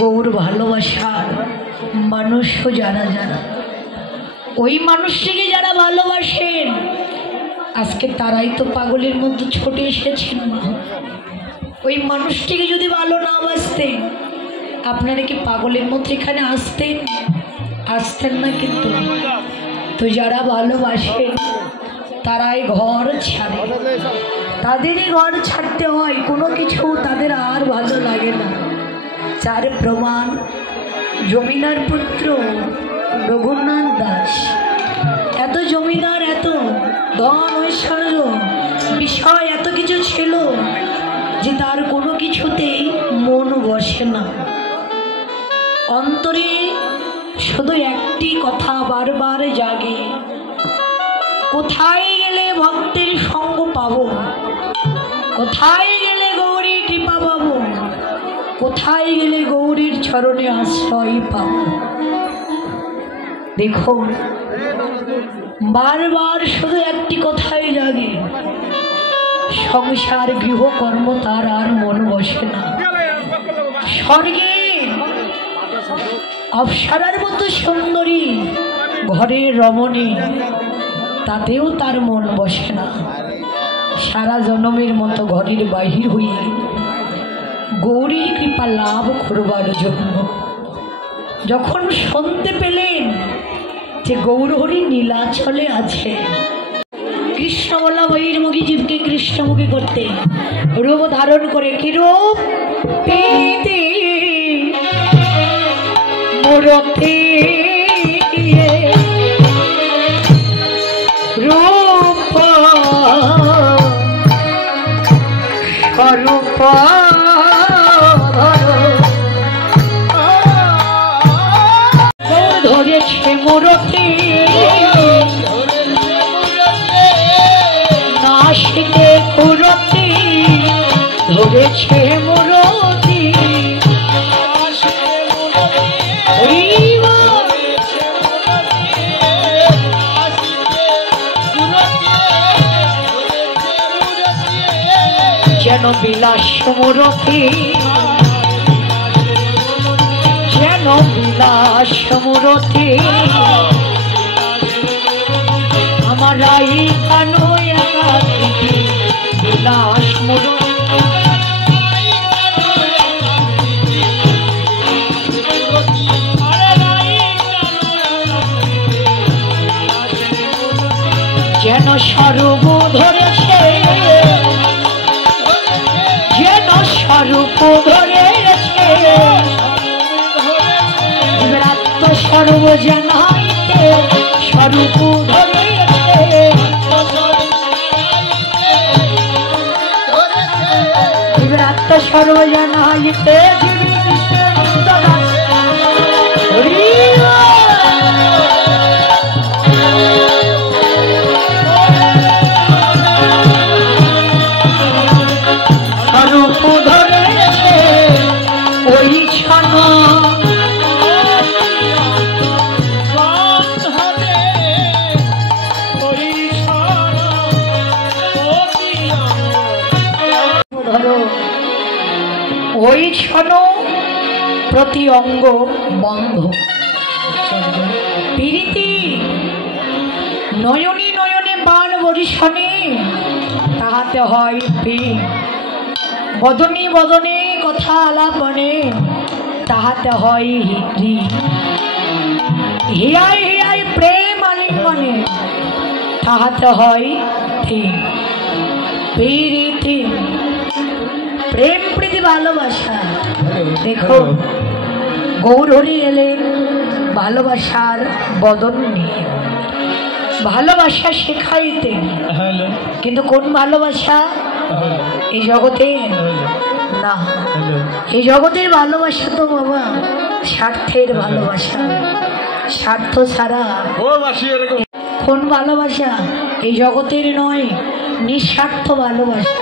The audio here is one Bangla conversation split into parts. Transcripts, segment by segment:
গৌর ভালোবাসার মানুষ যারা যারা ওই মানুষটিকে যারা ভালোবাসেন আজকে তারাই তো পাগলের মধ্যে ছুটে এসেছেন। মা ওই মানুষটিকে যদি ভালো না বাসতেন আপনারা কি পাগলের মধ্যে এখানে আসতেন? আসতেন না। কিন্তু তো যারা ভালোবাসেন তারাই ঘর ছাড়ে, তাদেরই ঘর ছাড়তে হয়, কোনো কিছু তাদের আর ভালো লাগে না। চার প্রমাণ জমিদার পুত্র রঘুনাথ দাস, এত জমিদার, এত ধন ঐশ্বর্য বিষয় এত কিছু ছিল যে তার কোনো কিছুতেই মন বসে না। অন্তরে শুধু একটি কথা বারবার জাগে, কোথায় গেলে ভক্তের সঙ্গ পাবো, কোথায় গেলে গৌরীর কৃপা পাবো, কোথায় গেলে গৌরীর চরণে আশ্রয় পাবো। দেখুন বারবার শুধু একটি কথাই জাগে, সংসার গৃহকর্ম তার আর মন বসে না। স্বর্গে অপ্সরার মতো সুন্দরী ঘরের রমণী, তাতেও তার মন বসে না। সারা জনমের মতো ঘরের বাহির হয়ে গৌরীর কৃপা লাভ করবার জন্য যখন শুনতে পেলেন যে গৌরহরি নীলাচলে আছে, কৃষ্ণ বলা বহির্মুখী জীবকে কৃষ্ণমুখী করতে রূপ ধারণ করে, কি রূপ? পেতে মূরতে রূপ স্বরূপ ধরেছে মূরতে, নাসিতে কুরতে ধরেছে মূরতি, যেন বিলাস মূরতি, যেন বিলাস মূরতি, আমার এই কানো বিলাস মূরতি, যেন স্বরূপ ধরেছে, যেন স্বরূপ ধরেছে, আত্মস্বরূপ জানাইতে স্বরূপ ধরেছে, আত্মস্বরূপ জানাইতে স্বরূপ ধরেছে ওই ছন, ওই ছন প্রতি অঙ্গ বন্ধ, প্রীতি নয়নে নয়নে বাণ বরিশনে তাহাতে হয় প্রেম, বদনে বদনে কথা আলাপনে তাহাতে হয় হিরি, হিয়ায় হিয়ায় প্রেম আলিঙ্গনে তাহাতে হয় প্রীতি, প্রেম প্রীতি ভালোবাসা। দেখো গৌরহরি এলেন ভালোবাসার বদন নিয়ে, ভালোবাসা শেখাইতে, কিন্তু কোন ভালোবাসা? এই জগতে না, এই জগতের ভালোবাসা তো বাবা স্বার্থের ভালোবাসা, স্বার্থ ছাড়া কোন ভালোবাসা? এই জগতের নয়, নিঃস্বার্থ ভালোবাসা।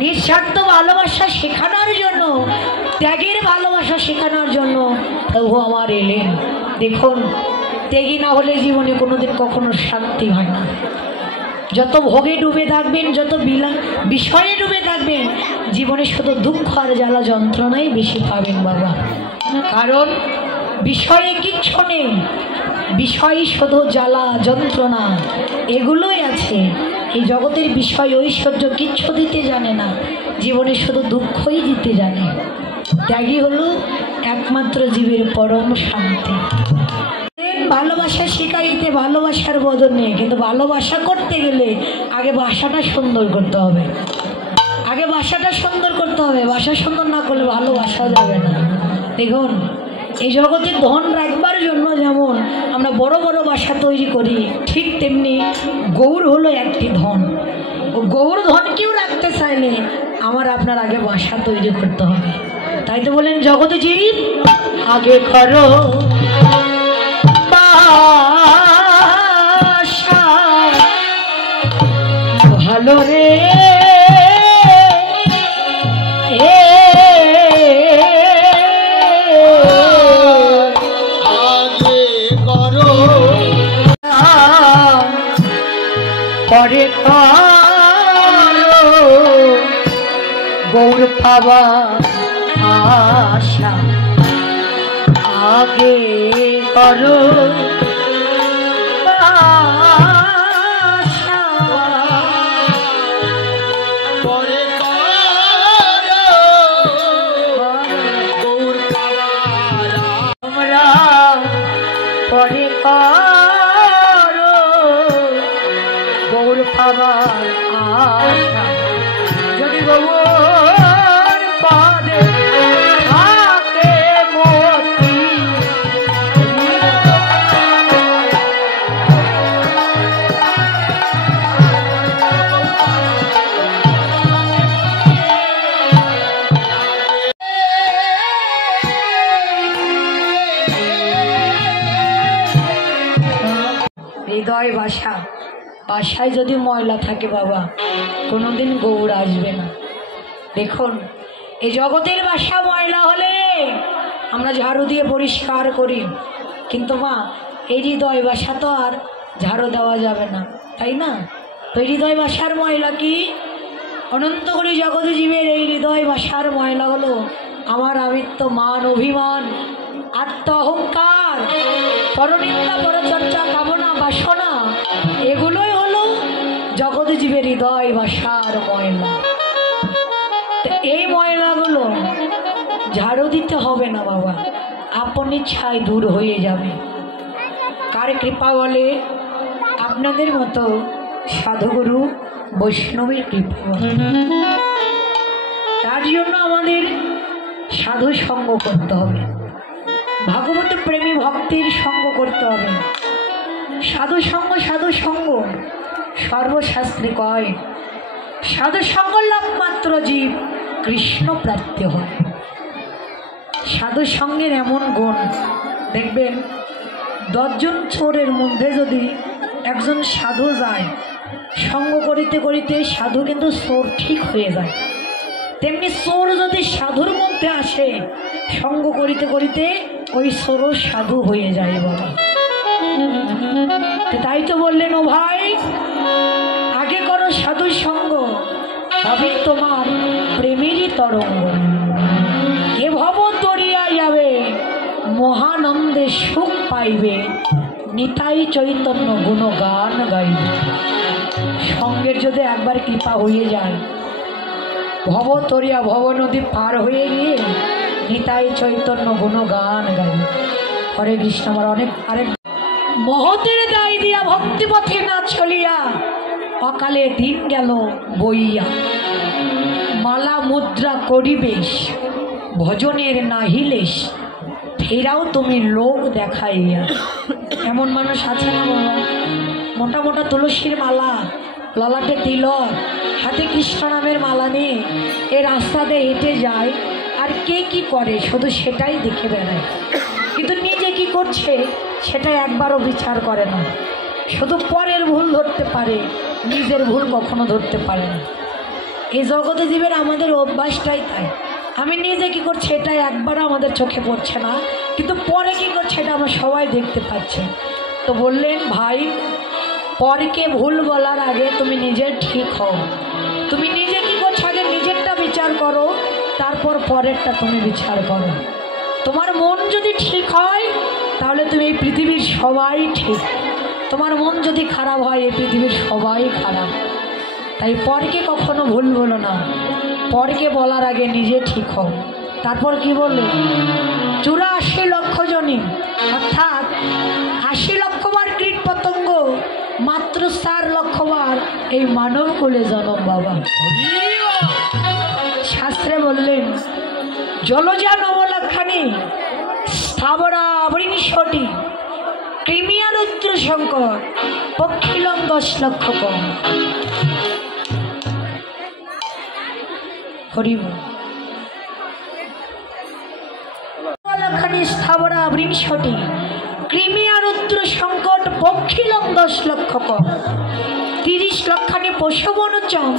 নিঃস্বার্থ ভালোবাসা শেখানোর জন্য, ত্যাগের ভালোবাসা শেখানোর জন্য প্রভু আমার এলেন। দেখুন ত্যাগী না হলে জীবনে কোনোদিন কখনো শান্তি হয় না। যত ভোগে ডুবে থাকবেন, যত বিষয়ে ডুবে থাকবেন, জীবনে শুধু দুঃখ আর জ্বালা যন্ত্রণাই বেশি পাবেন বাবা। কারণ বিষয়ে কিচ্ছু নেই, বিষয় শুধু জ্বালা যন্ত্রণা এগুলোই আছে। এই জগতের বিষয় ঐশ্বর্য কিচ্ছু দিতে জানে না, জীবনে শুধু দুঃখই দিতে জানে। ত্যাগই হলো একমাত্র জীবের পরম শান্তি। ভালোবাসা শিখাইতে ভালোবাসার বদলে, কিন্তু ভালোবাসা করতে গেলে আগে বাসাটা সুন্দর করতে হবে, আগে বাসাটা সুন্দর করতে হবে। বাসা সুন্দর না করলে ভালোবাসা যাবে না। দেখুন এই জগতে ধন রাখবার জন্য যেমন আমরা বড় বড় বাসা তৈরি করি, ঠিক তেমনি গৌর হলো একটি ধন। ও গৌর ধন কেউ রাখতে চাইলে আমার আপনার আগে বাসা তৈরি করতে হবে। তাই তো বলেন জগতে জীব আগে করো বাসা ভালো রে, পরে গৌর পাবা আশা আগে করো আশা পরে গৌর পাবা আমরা পরে গৌর পাবার আশা যদি গৌর পাদে থাকে মতি। হৃদয় বাসা, বাসায় যদি ময়লা থাকে বাবা কোনোদিন গৌর আসবে না। দেখুন এই জগতের বাসা ময়লা হলে আমরা ঝাড়ু দিয়ে পরিষ্কার করি, কিন্তু মা এই হৃদয় বাসা তো আর ঝাড়ু দেওয়া যাবে না, তাই না? তো হৃদয় বাসার ময়লা কি? অনন্ত করি জগতে জীবের এই হৃদয় বাসার ময়লা হলো আমার আমিত্ব, মান, অভিমান, আত্ম অহংকার, পরনিন্দা, পরচর্চা, কামনা, বাসনা, এগুলোই হলো জগতে জীবের হৃদয় বাসার ময়লা। এই ময়লাগুলো ঝাড়ু দিতে হবে না বাবা, আপন ইচ্ছায় দূর হয়ে যাবে। কার কৃপা বলে? আপনাদের মতো সাধুগুরু বৈষ্ণবের কৃপা। তার জন্য আমাদের সাধু সঙ্গ করতে হবে, ভাগবত প্রেমী ভক্তির সঙ্গ করতে হবে। সাধু সঙ্গ, সাধু সঙ্গ সর্বশাস্ত্রে কয় সাধু সঙ্গ লাভ মাত্র জীব কৃষ্ণ প্রাপ্ত হয়। সাধু সঙ্গের এমন গুণ দেখবেন, 10 জন চোরের মধ্যে যদি একজন সাধু যায়, সঙ্গ করিতে করিতে সাধু কিন্তু চোর ঠিক হয়ে যায়। তেমনি চোর যদি সাধুর মধ্যে আসে, সঙ্গ করিতে করিতে ওই চোরও সাধু হয়ে যায় বাবা। তাই তো বললেন, ও ভাই আগে করো সাধু সঙ্গ, তবে তোমার প্রেমেরই তরঙ্গ এ ভব তরিয়া যাবে, মহানন্দে সুখ পাইবে, নিতাই চৈতন্য গুণগান গাইবে। সঙ্গের যদি একবার কৃপা হয়ে যায়, ভব তরিয়া ভব নদী পার হয়ে গিয়ে নিতাই চৈতন্য গুণগান গাইবে। হরে কৃষ্ণ। আমার অনেক আরেক মহতের দায় দিয়া ভক্তিপথে না চলিয়া, অকালে দিন গেল বইয়া, মালা মুদ্রা করিবেশ, ভজনের নাহিলেশ, ফেরাও তুমি লোক দেখাইয়া। এমন মানুষ আছে না বাবা, মোটা মোটা তুলসীর মালা, ললাটে তিলক, হাতে কৃষ্ণ নামের মালা নিয়ে এ রাস্তাতে হেঁটে যায়, আর কে কি করে শুধু সেটাই দেখে বেড়ায়, কিন্তু নিজে কি করছে সেটা একবারও বিচার করে না। শুধু পরের ভুল ধরতে পারে, নিজের ভুল কখনো ধরতে পারে না। এই জগতে জীবের আমাদের অভ্যাসটাই তাই। আমি নিজে কি করছি এটা একবারও আমাদের চোখে পড়ছে না, কিন্তু পরে কি করছে এটা আমরা সবাই দেখতে পাচ্ছি। তো বললেন, ভাই পরকে ভুল বলার আগে তুমি নিজে ঠিক হও। তুমি নিজে কি করছো আগে নিজেরটা বিচার করো। করো, তারপর পরেরটা তুমি বিচার করো। তোমার মন যদি ঠিক হয় তাহলে তুমি এই পৃথিবীর সবাই ঠিক, তোমার মন যদি খারাপ হয় এই পৃথিবীর সবাই খারাপ। তাই পরকে কখনো ভুল বলো না, পরকে বলার আগে নিজে ঠিক হও। তারপর কি বললে? 84 লক্ষ জনী অর্থাৎ 80 লক্ষ বার কীট পতঙ্গ, মাত্র 4 লক্ষ বার এই মানব কুলে জন্ম। বাবা শাস্ত্রে বললেন জলজা নবলক্ষানি স্থাবরা বৃংশটি কৃমিয়া রুদ্র শঙ্কর পক্ষিলং 10 লক্ষ কম। হরিব লক্ষানি স্থাবরা বৃংশটি কৃমিয়া রুদ্র সংকট পক্ষিলং 10 লক্ষ কম। 30 লক্ষানি পশু বনচম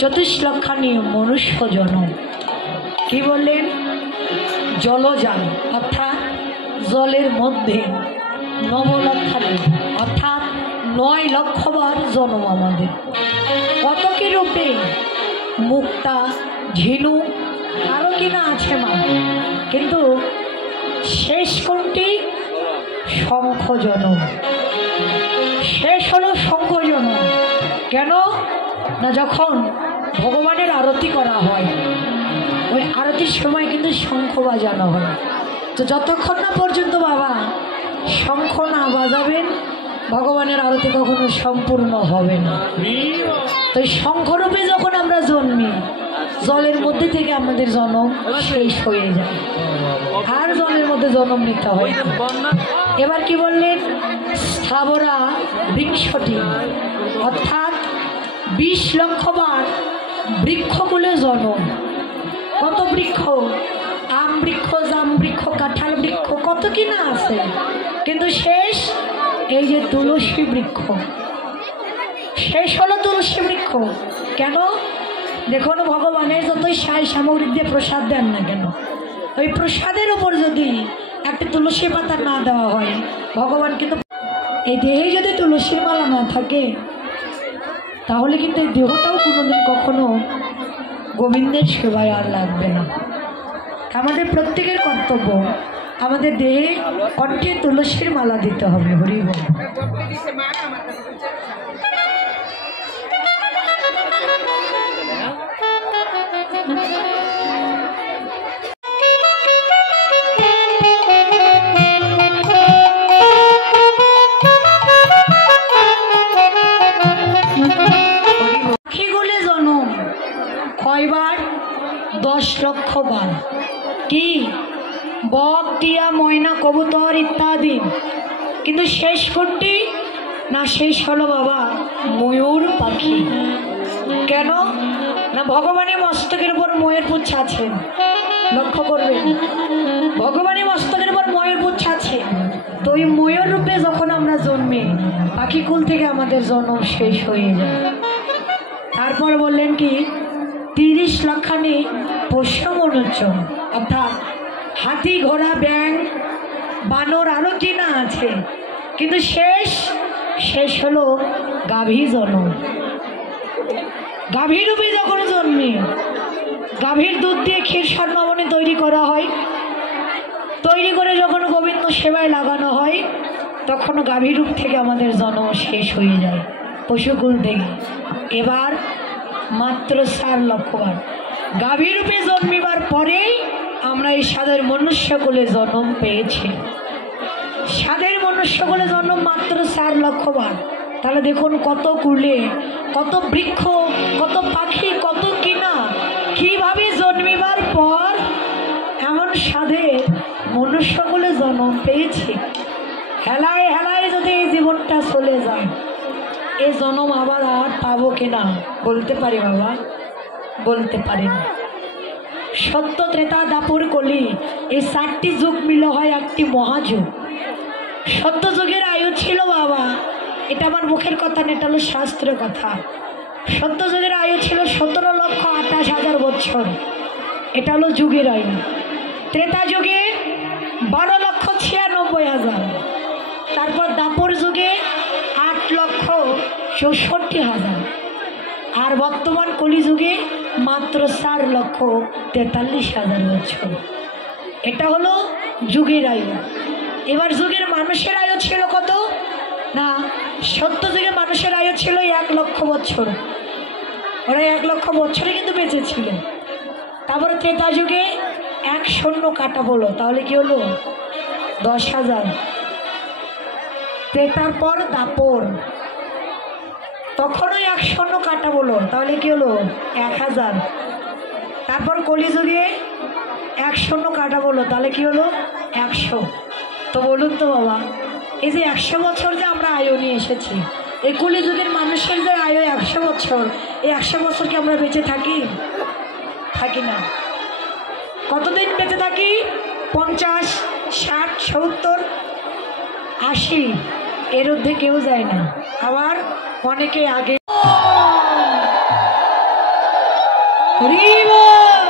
24 লক্ষানি মনুষ্য জনম। কি বললেন? জলজান অর্থাৎ জলের মধ্যে নবলক্ষানি অর্থাৎ 9 লক্ষ বার জন্ম আমাদের। কত কি রূপে? মুক্তা, ঝিনুক, আরও কিনা আছে মা, কিন্তু শেষ কোনটি? শঙ্খ জনম। শেষ হলো শঙ্খ জনম। কেন না, যখন ভগবানের আরতি করা হয় ওই আরতির সময় কিন্তু শঙ্খ বাজানো হয়। তো যতক্ষণ না পর্যন্ত বাবা শঙ্খ না বাজাবেন ভগবানের আরতি কখনো সম্পূর্ণ হবে না। তো এই শঙ্খরূপে যখন আমরা জন্মি জলের মধ্যে থেকে আমাদের জন্ম শেষ হয়ে যায়, আর জলের মধ্যে জন্ম নিতে হয়। এবার কি বললেন? স্থাবরা বৃংশটি অর্থাৎ 20 লক্ষ বার বৃক্ষকুলে জন্ম। কত বৃক্ষ? আম বৃক্ষ, জাম বৃক্ষ, কাঁঠাল বৃক্ষ, কত কিনা আছে, কিন্তু শেষ এই যে তুলসী বৃক্ষ। শেষ হলো তুলসী বৃক্ষ। কেন? দেখুন ভগবানের যতই সাই সামগ্রী দিয়ে প্রসাদ দেন না কেন, ওই প্রসাদের উপর যদি একটা তুলসী পাতা না দেওয়া হয় ভগবান কিন্তু এই দেহে যদি তুলসীর মালা না থাকে তাহলে কিন্তু এই দেহটাও কোনোদিন কখনো গোবিন্দের সেবায় আর লাগবে না। আমাদের প্রত্যেকের কর্তব্য আমাদের দেহে কণ্ঠে তুলসীর মালা দিতে হবে। হরি বল। কয়বার? 10 লক্ষ বার। কি? বক, টিয়া, ময়না, কবুতর ইত্যাদি। কিন্তু শেষ কোনটি? না শেষ হলো বাবা ময়ূর পাখি। কেন না ভগবানের মস্তকের উপর ময়ূর পুচ্ছ আছে, লক্ষ্য করবেন ভগবানের মস্তকের উপর ময়ূর পুচ্ছ আছে। তো ওই ময়ূর রূপে যখন আমরা জন্মে পাখি কুল থেকে আমাদের জন্ম শেষ হয়ে যায়। তারপর বললেন কি 30 লক্ষানি পোষ্য মনুষ্য অর্থাৎ হাতি, ঘোড়া, ব্যাং, বানর, আরও কিনা আছে, কিন্তু শেষ হলো গাভী জন্ম। গাভীর রূপে যখন জন্মে গাভীর দুধ দিয়ে ক্ষীর স্বর্ণমণি তৈরি করা হয়, তৈরি করে যখন গোবিন্দ সেবায় লাগানো হয় তখন গাভীর রূপ থেকে আমাদের জন্ম শেষ হয়ে যায় পশুকুল থেকে। এবার মাত্র 4 লক্ষ বার গাভীর রূপে জন্মিবার পরেই আমরা এই সাধের মনুষ্যকুলে জন্ম পেয়েছি। সাধের মনুষ্যকুলে জন্ম মাত্র 4 লক্ষ বার। তাহলে দেখুন কত কুলে, কত বৃক্ষ, কত পাখি, কত কিনা কিভাবে জন্মিবার পর এমন সাধের মনুষ্যকুলে জন্ম পেয়েছি। হেলায় হেলায় যদি এই জীবনটা চলে যায় এই জন্ম আবার আর পাবো কিনা বলতে পারি বাবা? বলতে পারি না। সত্য, ত্রেতা, দাপর, কলি এই 4টি যুগ মিলে হয় একটি মহাযুগ। সত্য যুগের আয়ু ছিল বাবা, এটা আমার মুখের কথা না, এটা হলো শাস্ত্রের কথা। সত্য যুগের আয়ু ছিল 17,28,000 বছর, এটা হলো যুগের আয়ু। ত্রেতা যুগে 12,96,000, তারপর দাপর যুগে 8,64,000, আর বর্তমান কলিযুগে মাত্র 4,43,000 বছর। এটা হলো যুগের আয়ু। এবার যুগের মানুষের আয়ু ছিল কত না, সত্য যুগে মানুষের আয়ু ছিল 1,00,000 বছর। ওরা 1,00,000 বছরে কিন্তু বেঁচে ছিল। তারপরে ত্রেতা যুগে 1 শূন্য কাটা বলো, তাহলে কি হলো 10,000। ত্রেতার পর দাপর, তখনও 1 শূন্য কাটা বলো, তাহলে কি হলো 1,000। তারপর কলিযুগে 1 শূন্য কাটা বলো, তাহলে কি হলো 100। তো বলুন তো বাবা, এই যে 100 বছর যে আমরা আয়ু নিয়ে এসেছি, এই কলিযুগের মানুষের যে আয়ু 100 বছর, এই 100 বছর কি আমরা বেঁচে থাকি? থাকি না। কতদিন বেঁচে থাকি? 50, 60, 70, 80, এর মধ্যে কেউ যায় না। আবার অনেকে আগে হরি বল।